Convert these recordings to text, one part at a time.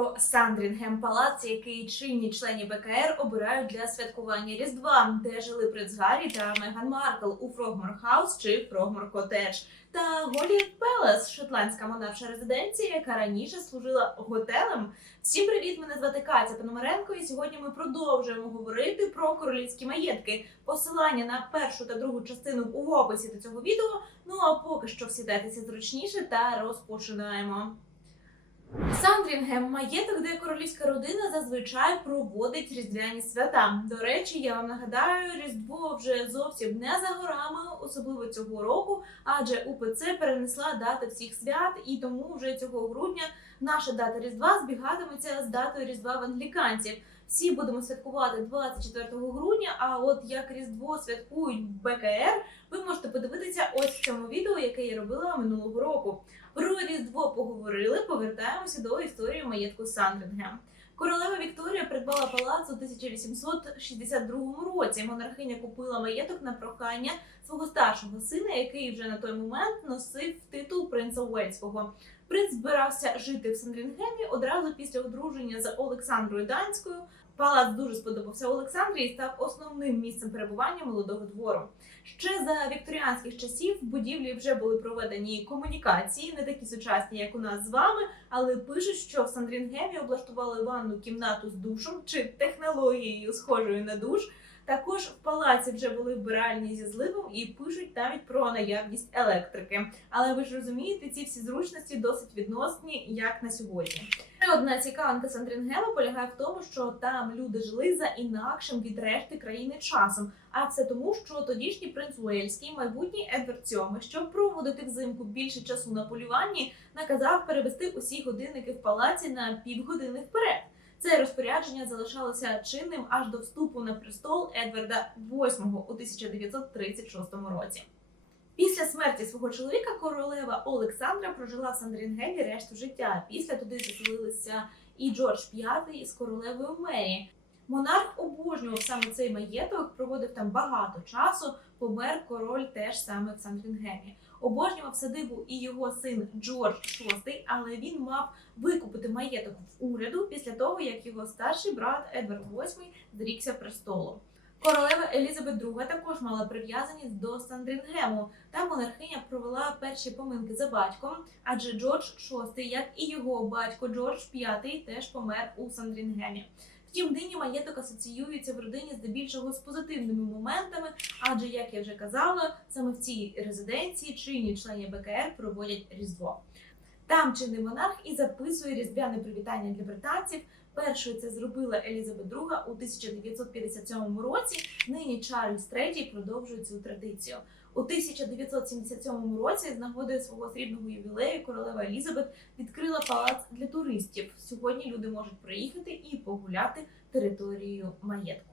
про Сандрінгем палац, який чинні члені БКР обирають для святкування Різдва, де жили принц Гаррі та Меган Маркл у Фрогмор Хаус чи Фрогмор Котедж. Та Голіт Пелес, шотландська монарша резиденція, яка раніше служила готелем. Всім привіт! Мене звати Катя Пономаренко, і сьогодні ми продовжуємо говорити про королівські маєтки. Посилання на першу та другу частину у описі до цього відео. Ну а поки що всідайтеся зручніше та розпочинаємо. Сандрінгем маєток, де королівська родина зазвичай проводить різдвяні свята. До речі, я вам нагадаю, різдво вже зовсім не за горами, особливо цього року, адже УПЦ перенесла дати всіх свят, і тому вже цього грудня наша дата різдва збігатиметься з датою різдва в англіканців. Всі будемо святкувати 24 грудня. А от як різдво святкують в БКР, ви можете подивитися ось в цьому відео, яке я робила минулого року. Про Різдво поговорили. Повертаємося до історії маєтку Сандрінгем. Королева Вікторія придбала палац у 1862 році. Монархиня купила маєток на прохання свого старшого сина, який вже на той момент носив титул принца Уельського. Принц збирався жити в Сандрінгемі одразу після одруження з Олександрою Данською. Палац дуже сподобався Олександрі і став основним місцем перебування молодого двору. Ще за вікторіанських часів в будівлі вже були проведені комунікації, не такі сучасні, як у нас з вами, але пишуть, що в Сандрінгемі облаштували ванну кімнату з душом чи технологією схожою на душ. Також в палаці вже були вбиральні зі зливом і пишуть навіть про наявність електрики. Але ви ж розумієте, ці всі зручності досить відносні, як на сьогодні. Ще одна цікавинка Сандрінгема полягає в тому, що там люди жили за інакшим від решти країни часом. А все тому, що тодішній принц Уельський, майбутній Едвард VII, щоб проводити взимку більше часу на полюванні, наказав перевести усі годинники в палаці на півгодини вперед. Це розпорядження залишалося чинним аж до вступу на престол Едварда VIII у 1936 році. Після смерті свого чоловіка королева Олександра прожила в Сандрінгемі решту життя. Після туди заселилися і Джордж V з королевою Мері. Монарх обожнював саме цей маєток, проводив там багато часу. Помер король теж саме в Сандрінгемі. Обожнював садибу і його син Джордж VI, але він мав викупити маєток в уряду після того, як його старший брат Едвард VIII зрікся престолу. Королева Елізабет II також мала прив'язаність до Сандрінгему. Там монархиня провела перші поминки за батьком, адже Джордж VI, як і його батько Джордж V, теж помер у Сандрінгемі. Втім, нині маєток асоціюється в родині здебільшого з позитивними моментами, адже, як я вже казала, саме в цій резиденції чинні члені БКР проводять Різдво. Там чинний монарх і записує різдвяне привітання для британців. Першою це зробила Елізабет II у 1957 році. Нині Чарльз III продовжує цю традицію. У 1977 році, з нагодою свого срібного ювілею, королева Елізабет відкрила палац для туристів. Сьогодні люди можуть приїхати і погуляти територією маєтку.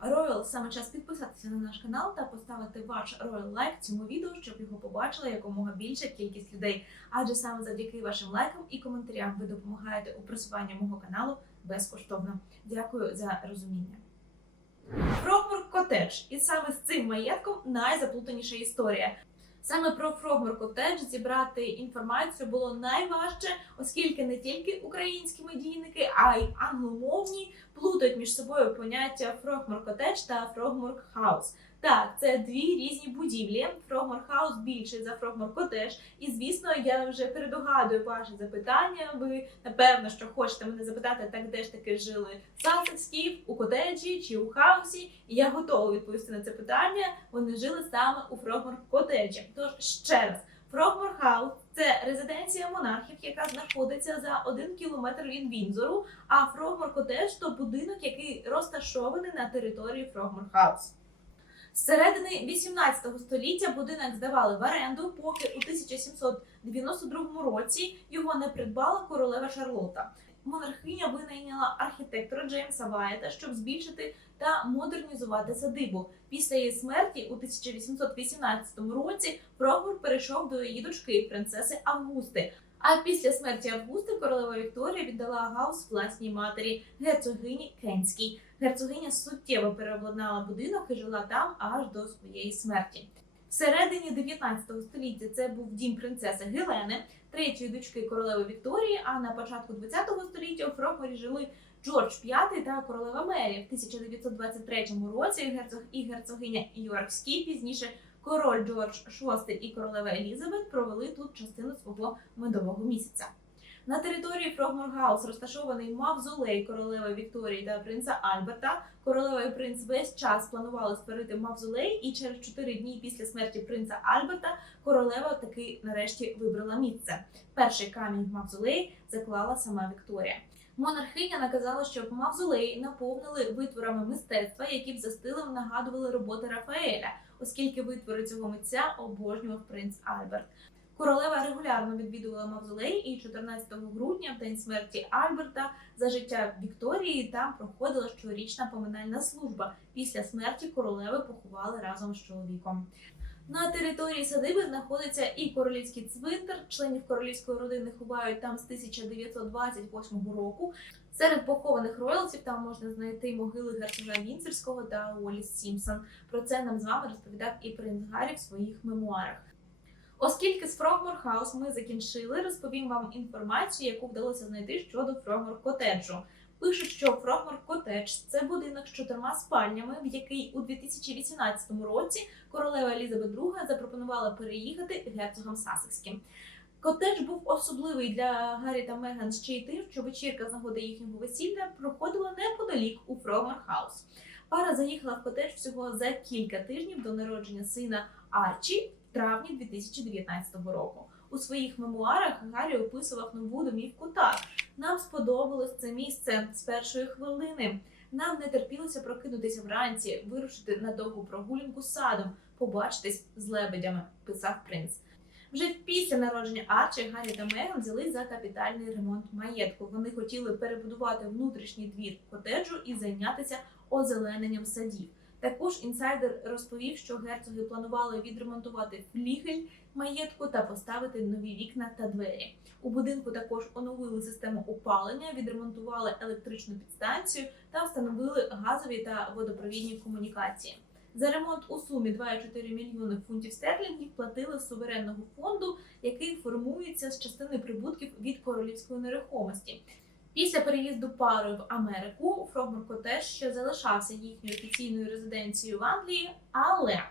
Роял саме час підписатися на наш канал та поставити ваш роял лайк цьому відео, щоб його побачила якомога більша кількість людей. Адже саме завдяки вашим лайкам і коментарям ви допомагаєте у просуванні мого каналу безкоштовно. Дякую за розуміння. Фрогмор Котедж. І саме з цим маєтком найзаплутаніша історія. Саме про Фрогмур Котедж зібрати інформацію було найважче, оскільки не тільки українські медійники, а й англомовні плутають між собою поняття Фрогмур Котедж та Фрогмур Хаус. Так, це дві різні будівлі. Фрогмор Хаус більший за Фрогмор Котедж. І звісно, я вже передогадую ваші запитання. Ви напевно, що хочете мене запитати, так де ж таки жили Сансекські, у котеджі чи у хаусі. І я готова відповісти на це питання. Вони жили саме у Фрогмор. Тож ще раз. Фрогмор Хаус це резиденція монархів, яка знаходиться за один кілометр від Вінзору. А Фрогмор Котедж то будинок, який розташований на території Фрогмор Хаус. З середини 18 століття будинок здавали в оренду, поки у 1792 році його не придбала королева Шарлота. Монархиня винайняла архітектора Джеймса Вайта, щоб збільшити та модернізувати садибу. Після її смерті у 1818 році Фрогмур перейшов до її дочки, принцеси Августи. А після смерті Августи королева Вікторія віддала гаус власній матері герцогині Кенській. Герцогиня суттєво переобладнала будинок і жила там аж до своєї смерті. Всередині 19 століття це був дім принцеси Гелени, третьої дочки королеви Вікторії. А на початку 20 століття у Фрогморі жили Джордж V та королева Мері. В 1923 році герцог і герцогиня Йоркські, пізніше король Джордж VI і королева Елізабет провели тут частину свого медового місяця. На території Фрогморгаус розташований мавзолей королеви Вікторії та принца Альберта. Королева і принц весь час планували створити мавзолей, і через 4 дні після смерті принца Альберта королева таки нарешті вибрала місце. Перший камінь в мавзолей заклала сама Вікторія. Монархиня наказала, щоб мавзолей наповнили витворами мистецтва, які б за стилем нагадували роботи Рафаеля, оскільки витвори цього митця обожнював принц Альберт. Королева регулярно відвідувала мавзолей, і 14 грудня, в день смерті Альберта, за життя Вікторії там проходила щорічна поминальна служба. Після смерті королеви поховали разом з чоловіком. На території садиби знаходиться і королівський цвинтар. Членів королівської родини ховають там з 1928 року. Серед похованих роялсів там можна знайти могили герцога Вінцерського та Уоліс Сімпсон. Про це нам з вами розповідав і принц Гаррі в своїх мемуарах. Оскільки з Фрогмор Хаус ми закінчили, розповім вам інформацію, яку вдалося знайти щодо Фрогмор Котеджу. Пишуть, що Фрогмор Котедж це будинок з чотирма спальнями, в який у 2018 році королева Елізабет II запропонувала переїхати герцогам Сасекським. Котедж був особливий для Гаррі та Меган ще й тим, що вечірка з нагоди їхнього весілля проходила неподалік у Фрогмор Хаус. Пара заїхала в котедж всього за кілька тижнів до народження сина Арчі травні 2019 року. У своїх мемуарах Гаррі описував нову домівку так. Нам сподобалось це місце з першої хвилини. Нам не терпілося прокинутися вранці, вирушити на довгу прогулянку садом, побачитись з лебедями, писав принц. Вже після народження Арчі Гаррі та Меган взялись за капітальний ремонт маєтку. Вони хотіли перебудувати внутрішній двір котеджу і зайнятися озелененням садів. Також інсайдер розповів, що герцоги планували відремонтувати флігель маєтку та поставити нові вікна та двері. У будинку також оновили систему опалення, відремонтували електричну підстанцію та встановили газові та водопровідні комунікації. За ремонт у сумі 2,4 мільйони фунтів стерлінгів платили суверенного фонду, який формується з частини прибутків від королівської нерухомості. Після переїзду пари в Америку Фрогмор Котеж ще залишався їхньою офіційною резиденцією в Англії, але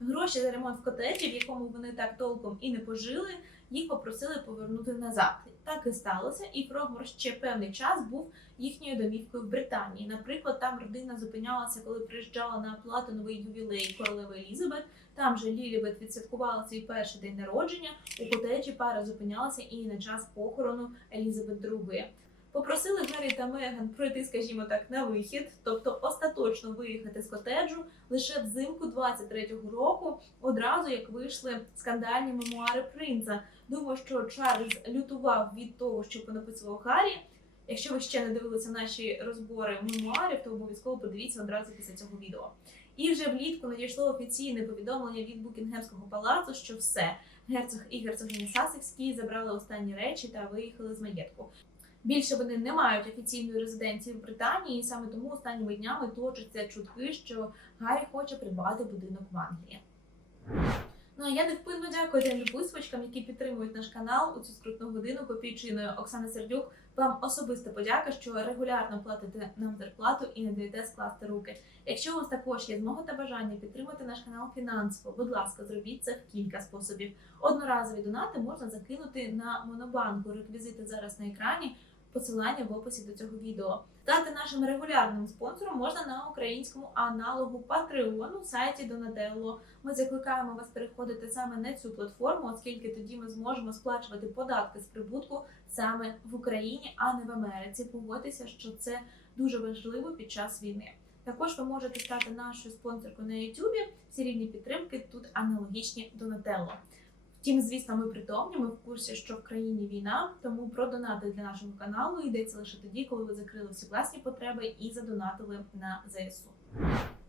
гроші за ремонт в котеджі, в якому вони так толком і не пожили, їх попросили повернути назад. Так і сталося, і Фрогмор ще певний час був їхньою домівкою в Британії. Наприклад, там родина зупинялася, коли приїжджала на платиновий ювілей королеви Елізабет. Там же Лілібет відсвяткувала свій перший день народження. У котеджі пара зупинялася і на час похорону Елізабет II. Попросили Гаррі та Меган пройти, скажімо так, на вихід, тобто остаточно виїхати з котеджу лише взимку 23-го року, одразу як вийшли скандальні мемуари принца. Думаю, що Чарльз лютував від того, що понаписував Гаррі. Якщо ви ще не дивилися наші розбори мемуарів, то обов'язково подивіться одразу після цього відео. І вже влітку надійшло офіційне повідомлення від Букінгемського палацу, що все герцог і герцогиня Сасекські забрали останні речі та виїхали з маєтку. Більше вони не мають офіційної резиденції в Британії, і саме тому останніми днями точаться чутки, що Гаррі хоче придбати будинок в Англії. Ну а я невпинно дякую тим підписувачкам, які підтримують наш канал у цю скрутну годину копійчиною. Оксана Сердюк. Вам особиста подяка, що регулярно платите нам зарплату і не даєте скласти руки. Якщо у вас також є змога та бажання підтримати наш канал фінансово, будь ласка, зробіть це в кілька способів. Одноразові донати можна закинути на монобанку. Реквізити зараз на екрані. Посилання в описі до цього відео. Стати нашим регулярним спонсором можна на українському аналогу Patreon у сайті Donatello. Ми закликаємо вас переходити саме на цю платформу, оскільки тоді ми зможемо сплачувати податки з прибутку саме в Україні, а не в Америці. Погодьтеся, що це дуже важливо під час війни. Також ви можете стати нашою спонсоркою на YouTube. Всі рівні підтримки тут аналогічні Donatello. Втім, звісно, ми притомні, ми в курсі, що в країні війна, тому про донати для нашого каналу йдеться лише тоді, коли ви закрили всі власні потреби і задонатили на ЗСУ.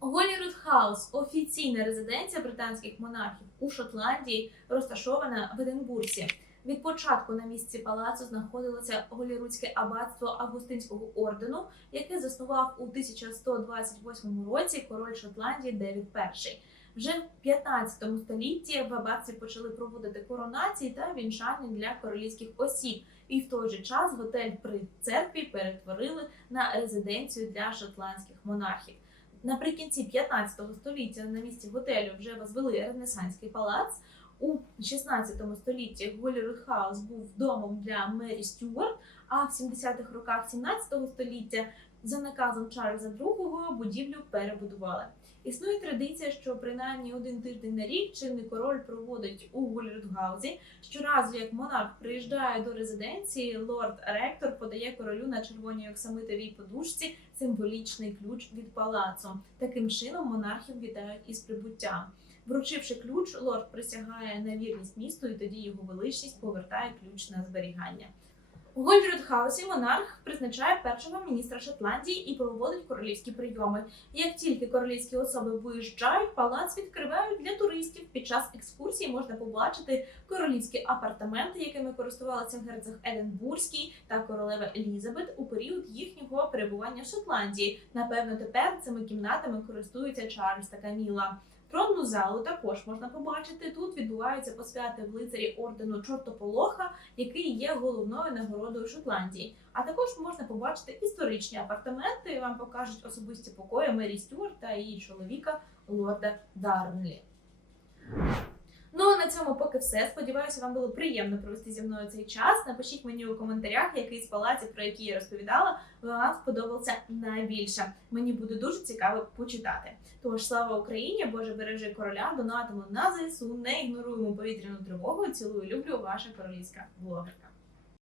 Голіруд Хаус офіційна резиденція британських монархів у Шотландії, розташована в Единбурзі. Від початку на місці палацу знаходилося Голірудське аббатство Августинського ордену, яке заснував у 1128 році король Шотландії Девід І. Вже в 15 столітті в аббатстві почали проводити коронації та вінчання для королівських осіб. І в той же час готель при церкві перетворили на резиденцію для шотландських монархів. Наприкінці 15 століття на місці готелю вже возвели Ренесанський палац. У 16 столітті Голлівуд Хаус був домом для Мері Стюарт, а в 70-х роках 17 століття за наказом Чарльза II будівлю перебудували. Існує традиція, що принаймні один тиждень на рік чинний король проводить у Голлівуд-хаузі. Щоразу, як монарх приїжджає до резиденції, лорд-ректор подає королю на червоній оксамитовій подушці символічний ключ від палацу. Таким чином монархів вітають із прибуттям. Вручивши ключ, лорд присягає на вірність місту, і тоді його величність повертає ключ на зберігання. У Гольфрюдхаусі монарх призначає першого міністра Шотландії і проводить королівські прийоми. Як тільки королівські особи виїжджають, палац відкривають для туристів. Під час екскурсії можна побачити королівські апартаменти, якими користувалися герцог Единбурзький та королева Елізабет у період їхнього перебування в Шотландії. Напевно, тепер цими кімнатами користуються Чарльз та Каміла. Тронну залу також можна побачити. Тут відбуваються посвяти в лицарі ордену Чортополоха, який є головною нагородою Шотландії. А також можна побачити історичні апартаменти. Вам покажуть особисті покої Мері Стюарт та її чоловіка лорда Дарнлі. Ну а на цьому поки все. Сподіваюся, вам було приємно провести зі мною цей час. Напишіть мені у коментарях, який з палаців, про які я розповідала, вам сподобався найбільше. Мені буде дуже цікаво почитати. Тож слава Україні! Боже бережи короля, донатимо на ЗСУ, не ігноруємо повітряну тривогу. Цілую, люблю, ваша королівська блогерка.